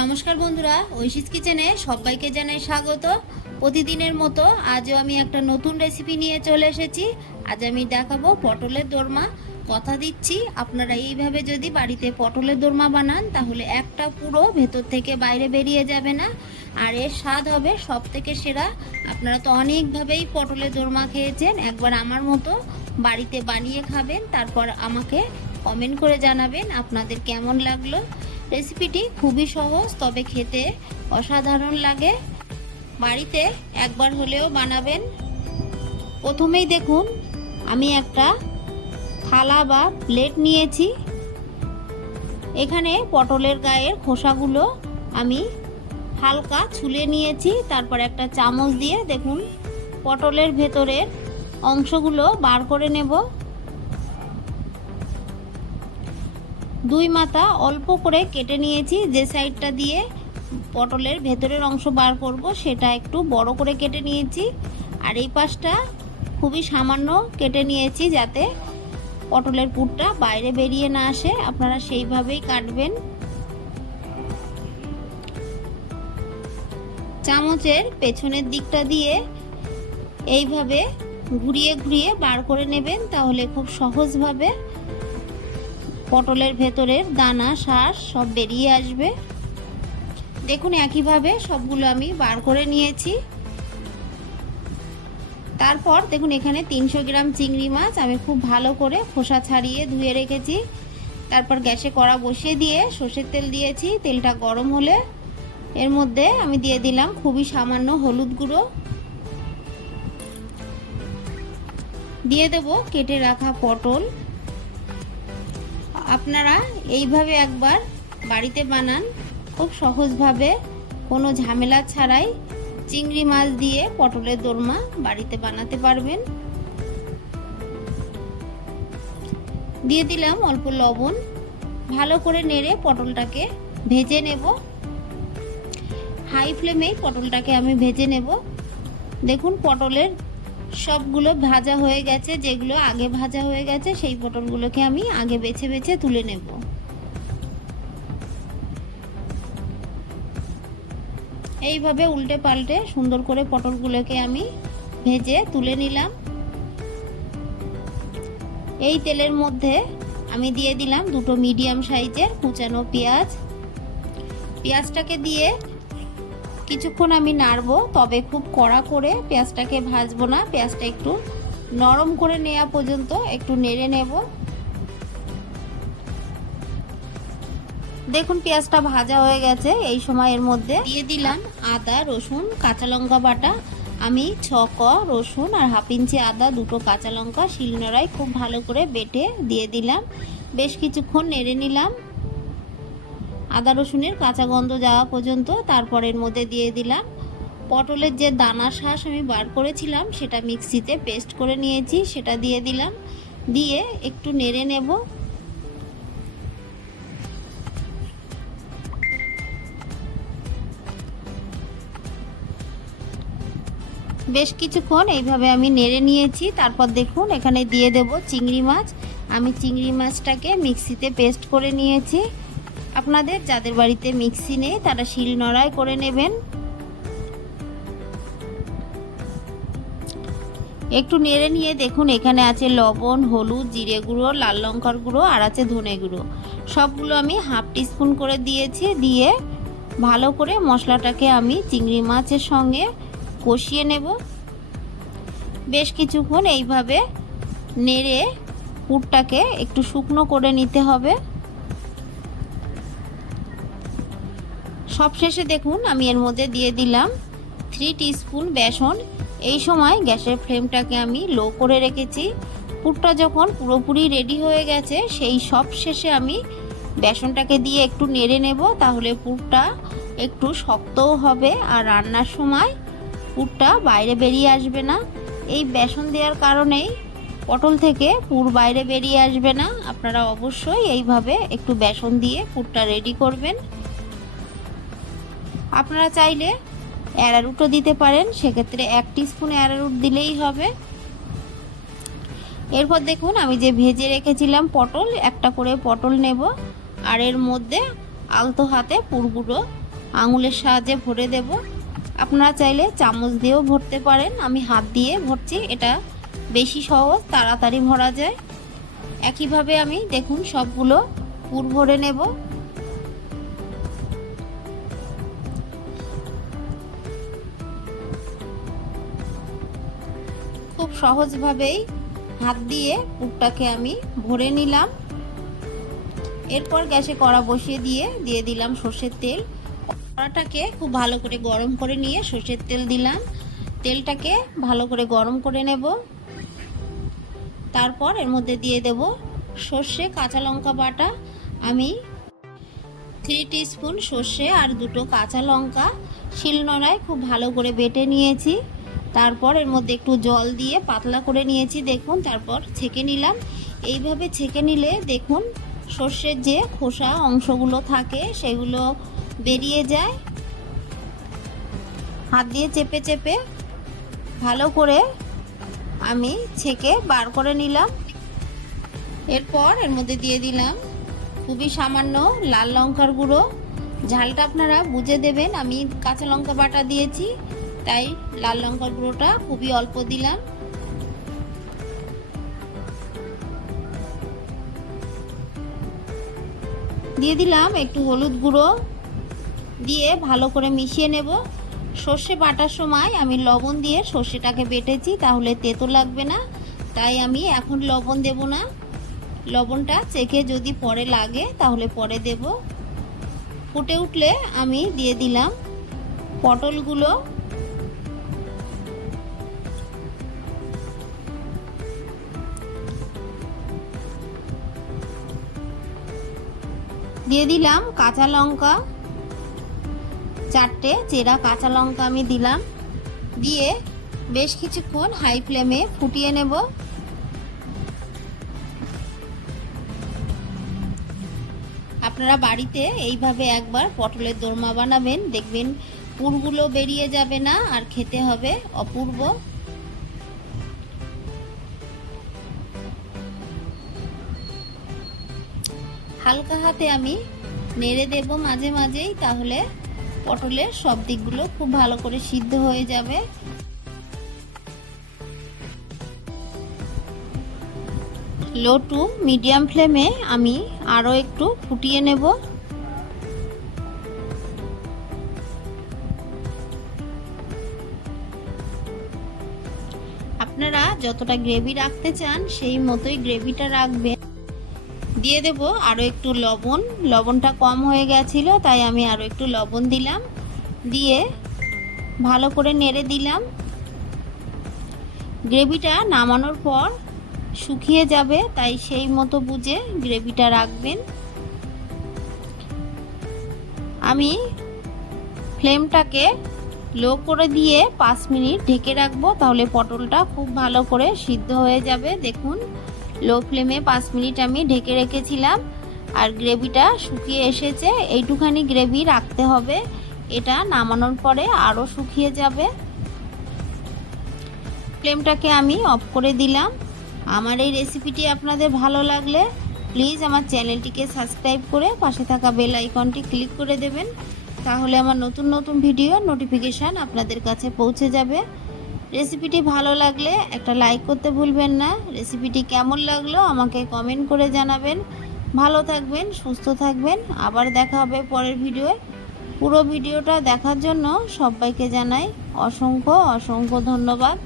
নমস্কার বন্ধুরা, ঐশীস কিচেনে সবাইকে জানাই স্বাগত। প্রতিদিনের মতো আজও আমি একটা নতুন রেসিপি নিয়ে চলে এসেছি। আজ আমি দেখাবো পটলের দোরমা। কথা দিচ্ছি, আপনারা এইভাবে যদি বাড়িতে পটলের দোরমা বানান তাহলে একটা পুরো ভেতর থেকে বাইরে বেরিয়ে যাবে না, আর এর স্বাদ হবে সব থেকে সেরা। আপনারা তো অনেকভাবেই পটলের দোরমা খেয়েছেন, একবার আমার মতো বাড়িতে বানিয়ে খাবেন, তারপর আমাকে কমেন্ট করে জানাবেন আপনাদের কেমন লাগলো। রেসিপিটি খুবই সহজ, তবে খেতে অসাধারণ লাগে। বাড়িতে একবার হলেও বানাবেন। প্রথমেই দেখুন, আমি একটা থালা বা প্লেট নিয়েছি। এখানে পটলের গায়ের খোসাগুলো আমি হালকা ছুলে নিয়েছি। তারপর একটা চামচ দিয়ে দেখুন পটলের ভেতরের অংশগুলো বার করে নেব। দুই মাথা অল্প করে কেটে নিয়েছি। যে সাইডটা দিয়ে পটলের ভেতরের অংশ বার করব সেটা একটু বড় করে কেটে নিয়েছি, আর এই পাশটা খুবই সামান্য কেটে নিয়েছি যাতে পটলের পুরটা বাইরে বেরিয়ে না আসে। আপনারা সেইভাবেই কাটবেন। চামচের পেছনের দিকটা দিয়ে এইভাবে ঘুরিয়ে ঘুরিয়ে বার করে নেবেন, তাহলে খুব সহজভাবে পটলের ভেতরের দানা শাঁস সব বেরিয়ে আসবে। দেখুন একইভাবে সবগুলো আমি বার করে নিয়েছি। তারপর দেখুন এখানে 300 গ্রাম চিংড়ি মাছ আমি খুব ভালো করে খোসা ছাড়িয়ে ধুয়ে রেখেছি। তারপর গ্যাসে কড়া বসিয়ে দিয়ে সর্ষের তেল দিয়েছি। তেলটা গরম হলে এর মধ্যে আমি দিয়ে দিলাম খুবই সামান্য হলুদ গুঁড়ো, দিয়ে দেব কেটে রাখা পটল। আপনারা এইভাবে একবার বাড়িতে বানান, খুব সহজভাবে কোনো ঝামেলা ছাড়াই চিংড়ি মাছ দিয়ে পটলের দোরমা বাড়িতে বানাতে পারবেন। দিয়ে দিলাম অল্প লবণ। ভালো করে নেড়ে পটলটাকে ভেজে নেব। হাই ফ্লেমেই পটলটাকে আমি ভেজে নেব। দেখুন পটলের সবগুলো ভাজা হয়ে গেছে। যেগুলো আগে ভাজা হয়ে গেছে সেই পটলগুলোকে আমি আগে বেছে বেছে তুলে নেব। এইভাবে উল্টে পাল্টে সুন্দর করে পটলগুলোকে আমি ভেজে তুলে নিলাম। এই তেলের মধ্যে আমি দিয়ে দিলাম দুটো মিডিয়াম সাইজের কুচানো পেঁয়াজ। পেঁয়াজটাকে দিয়ে কিছুক্ষণ আমি নাড়বো, তবে খুব কড়া করে পেঁয়াজটাকে ভাজবো না। পেঁয়াজটা একটু নরম করে নেওয়া পর্যন্ত একটু নেড়ে নেব। দেখুন পেঁয়াজটা ভাজা হয়ে গেছে। এই সময় এর মধ্যে দিয়ে দিলাম আদা রসুন কাঁচা লঙ্কা বাটা। আমি 6 ক রসুন আর হাফ ইঞ্চি আদা, দুটো কাঁচা লঙ্কা শিলনোড়ায় খুব ভালো করে বেটে দিয়ে দিলাম। বেশ কিছুক্ষণ নেড়ে নিলাম আদা রসুনের কাঁচা গন্ধ যাওয়া পর্যন্ত। তারপর এর মধ্যে দিয়ে দিলাম পটলের যে দানা শাঁস আমি বার করেছিলাম, সেটা মিক্সিতে পেস্ট করে নিয়েছি, সেটা দিয়ে দিলাম। দিয়ে একটু নেড়ে নেব। বেশ কিছুক্ষণ এইভাবে আমি নেড়ে নিয়েছি। তারপর দেখুন এখানে দিয়ে দেব চিংড়ি মাছ। আমি চিংড়ি মাছটাকে মিক্সিতে পেস্ট করে নিয়েছি। আপনাদের যাদের বাড়িতে মিক্সি নেই তারা শিলনোড়ায় করে নেবেন। একটু নেড়ে নিয়ে দেখুন এখানে আছে লবণ, হলুদ, জিরে গুঁড়ো, লাল লঙ্কার গুঁড়ো আর আছে ধনে গুঁড়ো। সবগুলো আমি হাফ টিস্পুন করে দিয়েছি। দিয়ে ভালো করে মশলাটাকে আমি চিংড়ি মাছের সঙ্গে কষিয়ে নেব। বেশ কিছুক্ষণ এইভাবে নেড়ে পুরটাকে একটু শুকনো করে নিতে হবে। সবশেষে দেখুন আমি এর মধ্যে দিয়ে দিলাম 3 টিস্পুন বেসন। এই সময় গ্যাসের ফ্লেমটাকে আমি লো করে রেখেছি। পুরটা যখন পুরোপুরি রেডি হয়ে গেছে সেই সব শেষে আমি বেসনটাকে দিয়ে একটু নেড়ে নেব, তাহলে পুরটা একটু শক্তও হবে আর রান্নার সময় পুরটা বাইরে বেরিয়ে আসবে না। এই বেসন দেওয়ার কারণেই পটল থেকে পুর বাইরে বেরিয়ে আসবে না। আপনারা অবশ্যই এইভাবে একটু বেসন দিয়ে পুরটা রেডি করবেন। আপনারা চাইলে অ্যারারুটও দিতে পারেন, সেক্ষেত্রে 1 টিস্পুন অ্যারারুট দিলেই হবে। এরপর দেখুন আমি যে ভেজে রেখেছিলাম পটল, একটা করে পটল নেব আর এর মধ্যে আলতো হাতে পুরগুলো আঙুলের সাহায্যে ভরে দেব। আপনারা চাইলে চামচ দিয়েও ভরতে পারেন, আমি হাত দিয়ে ভরছি, এটা বেশি সহজ, তাড়াতাড়ি ভরা যায়। একইভাবে আমি দেখুন সবগুলো পুর ভরে নেব। খুব সহজভাবেই হাত দিয়ে পুরটাকে আমি ভরে নিলাম। এরপর গ্যাসে কড়া বসিয়ে দিয়ে দিলাম সর্ষের তেল। কড়াটাকে খুব ভালো করে গরম করে নিয়ে সর্ষের তেল দিলাম। তেলটাকে ভালো করে গরম করে নেব। তারপর এর মধ্যে দিয়ে দেব সর্ষে কাঁচা লঙ্কা বাটা। আমি 3 টিস্পুন সর্ষে আর 2টো কাঁচা লঙ্কা শিলনোড়ায় খুব ভালো করে বেটে নিয়েছি। তারপর এর মধ্যে একটু জল দিয়ে পাতলা করে নিয়েছি দেখুন। তারপর ছেঁকে নিলাম। এইভাবে ছেঁকে নিলে দেখুন সর্ষের যে খোসা অংশগুলো থাকে সেগুলো বেরিয়ে যায়। হাত দিয়ে চেপে চেপে ভালো করে আমি ছেঁকে বার করে নিলাম। এরপর এর মধ্যে দিয়ে দিলাম খুবই সামান্য লাল লঙ্কার গুঁড়ো। ঝালটা আপনারা বুঝে দেবেন, আমি কাঁচা লঙ্কা বাটা দিয়েছি তাই লাল লঙ্কার গুঁড়োটা খুবই অল্প দিলাম। দিয়ে দিলাম একটু হলুদ গুঁড়ো, দিয়ে ভালো করে মিশিয়ে নেব। সর্ষে বাটার সময় আমি লবণ দিয়ে সর্ষেটাকে বেটেছি, তাহলে তেতো লাগবে না, তাই আমি এখন লবণ দেব না। লবণটা চেখে যদি পরে লাগে তাহলে পরে দেব। ফুটে উঠলে আমি দিয়ে দিলাম পটলগুলো। দিয়ে দিলাম কাঁচা লঙ্কা, 4টে চেরা কাঁচা লঙ্কা আমি দিলাম। দিয়ে বেশ কিছুক্ষণ হাই ফ্লেমে ফুটিয়ে নেব। আপনারা বাড়িতে এইভাবে একবার পটলের দোরমা বানাবেন, দেখবেন পুরগুলো বেরিয়ে যাবে না আর খেতে হবে অপূর্ব। হালকা হাতে আমি নেড়ে দেব মাঝে মাঝেই, তাহলে পটলের সব দিকগুলো খুব ভালো করে সিদ্ধ হয়ে যাবে। লো টু মিডিয়াম ফ্লেমে আমি আরও একটু ফুটিয়ে নেব। আপনারা যতটা গ্রেভি রাখতে চান সেই মতোই গ্রেভিটা রাখবেন। দিয়ে দেব আরও একটু লবণ। লবণটা কম হয়ে গেছিলো তাই আমি আরও একটু লবণ দিলাম। দিয়ে ভালো করে নেড়ে দিলাম। গ্রেভিটা নামানোর পর শুকিয়ে যাবে, তাই সেই মতো বুঝে গ্রেভিটা রাখবেন। আমি ফ্লেমটাকে লো করে দিয়ে 5 মিনিট ঢেকে রাখবো, তাহলে পটলটা খুব ভালো করে সিদ্ধ হয়ে যাবে। দেখুন লো ফ্লেমে 5 মিনিট আমি ঢেকে রেখেছিলাম আর গ্রেভিটা শুকিয়ে এসেছে। এইটুখানি গ্রেভি রাখতে হবে, এটা নামানোর পরে আরও শুকিয়ে যাবে। ফ্লেমটাকে আমি অফ করে দিলাম। আমার এই রেসিপিটি আপনাদের ভালো লাগলে প্লিজ আমার চ্যানেলটিকে সাবস্ক্রাইব করে পাশে থাকা বেল আইকনটি ক্লিক করে দেবেন, তাহলে আমার নতুন নতুন ভিডিও নোটিফিকেশান আপনাদের কাছে পৌঁছে যাবে। রেসিপিটি ভালো লাগলে একটা লাইক করতে ভুলবেন না। রেসিপিটি কেমন লাগলো আমাকে কমেন্ট করে জানাবেন। ভালো থাকবেন, সুস্থ থাকবেন, আবার দেখা হবে পরের ভিডিওয়ে। পুরো ভিডিওটা দেখার জন্য সবাইকে জানাই অসংখ্য অসংখ্য ধন্যবাদ।